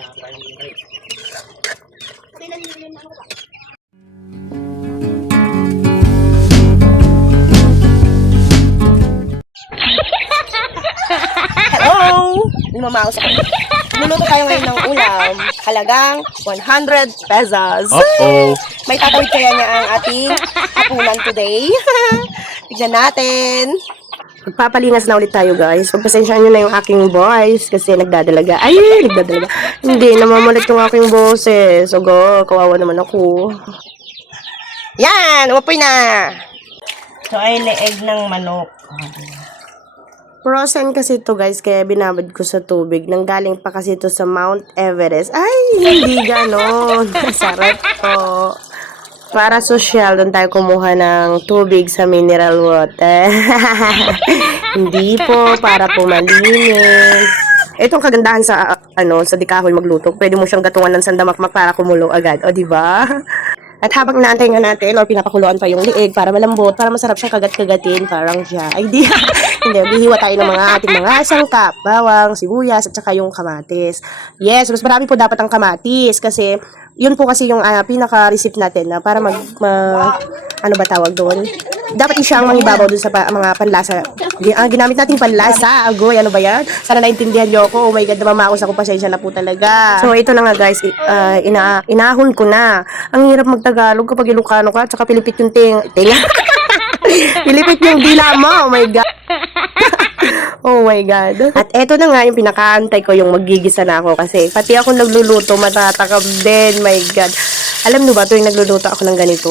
Hello! Lumamaos ako. Luluto tayo ngayon ng ulam. Halagang 100 pesos. Uh-oh. May tatawid kaya niya ang ating hapunan today. Tignan natin. Magpapalingas na ulit tayo, guys. Pagpasensyaan nyo na yung aking voice kasi nagdadalaga. Ay, nagdadalaga. Hindi, namamulit yung aking boses. Ogo, kawawa naman ako. Yan! Umapoy na! Ito ay leeg ng manok. Frozen kasi ito, guys, kaya binabad ko sa tubig. Nanggaling pa kasi ito sa Mount Everest. Ay, hindi ganon. Sarap po. Para sosyal, doon tayo kumuha ng tubig sa mineral water. Hindi po, para po malinis. Itong kagandahan sa sa dikahoy magluto, pwede mo siyang gatungan ng sandamakmak para kumulo agad, o di ba? At habang inaantay nga natin, or pinapakuluan pa yung liig para malambot, para masarap siyang kagat-kagatin, parang siya. Ay, di. Hindi, bihiwa tayo ng mga ating mga sangkap, bawang, sibuyas, at saka yung kamatis. Yes, mas marami po dapat ang kamatis kasi yun po kasi yung pinaka-recipe natin na para ano ba tawag doon? Dapat siya ang mangibabaw doon sa mga panlasa. Ginamit natin panlasa. Agoy, ano ba yan? Sana naintindihan niyo ako. Oh my God, namamaos ako. Pasensya na po talaga. So, ito na nga guys. Inahon ko na. Ang hirap magtagalog kapag Ilocano ka. Tsaka Pilipit yung tinga. Pilipit yung dila mo. Oh my God. Oh my God. At eto na nga yung pinakaantay ko, yung magigisa na ako kasi pati ako nagluluto, matatakam din. My God. Alam nyo ba, tuwing nagluluto ako ng ganito,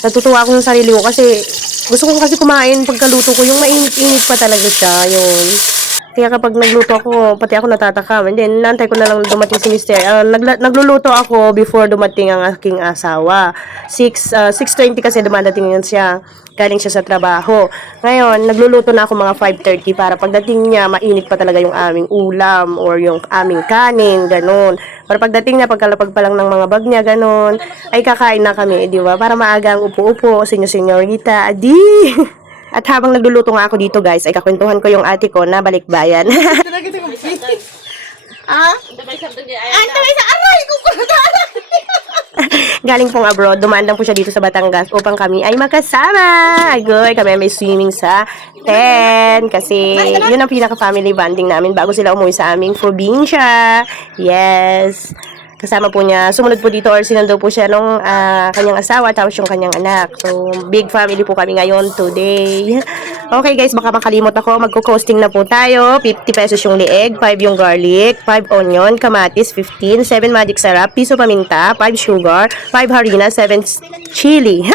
natutuwa ako sa sarili ko kasi gusto ko kasi kumain pagkaluto ko, yung mainit-init pa talaga siya, yun. Kaya kapag nagluto ako, pati ako natatakam. And then, nantay ko na lang dumating si Mr. Nagluluto ako before dumating ang aking asawa. 6:20 kasi dumadating yun siya. Galing siya sa trabaho. Ngayon, nagluluto na ako mga 5:30 para pagdating niya, mainit pa talaga yung aming ulam or yung aming kanin, ganun. Para pagdating niya, pagkalapag pa lang ng mga bag niya, ganun, ay kakain na kami, di ba? Para maaga ang upo-upo, senyorita, adi! At habang nagluluto nga ako dito, guys, ay kakwentuhan ko yung ate ko na balikbayan. Galing pong abroad, dumaan lang po siya dito sa Batangas upang kami ay makasama. Agoy, kami may swimming sa 10 kasi yun ang pinaka-family bonding namin bago sila umuwi sa aming probinsya. Yes. Kasama po niya, sumunod po dito or sinundo po siya nung kanyang asawa tapos yung kanyang anak. So, big family po kami ngayon today. Okay guys, baka makalimot ako. Magko-costing na po tayo. 50 pesos yung lieg, 5 yung garlic, 5 onion, kamatis, 15, 7 magic sarap, piso paminta, 5 sugar, 5 harina, 7 chili.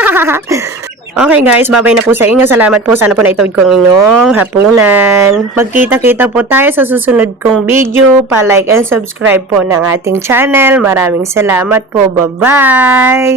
Okay guys, babay na po sa inyo. Salamat po. Sana po naitawid ko ang inyong hapunan. Magkita-kita po tayo sa susunod kong video. Pa-like and subscribe po ng ating channel. Maraming salamat po. Bye-bye!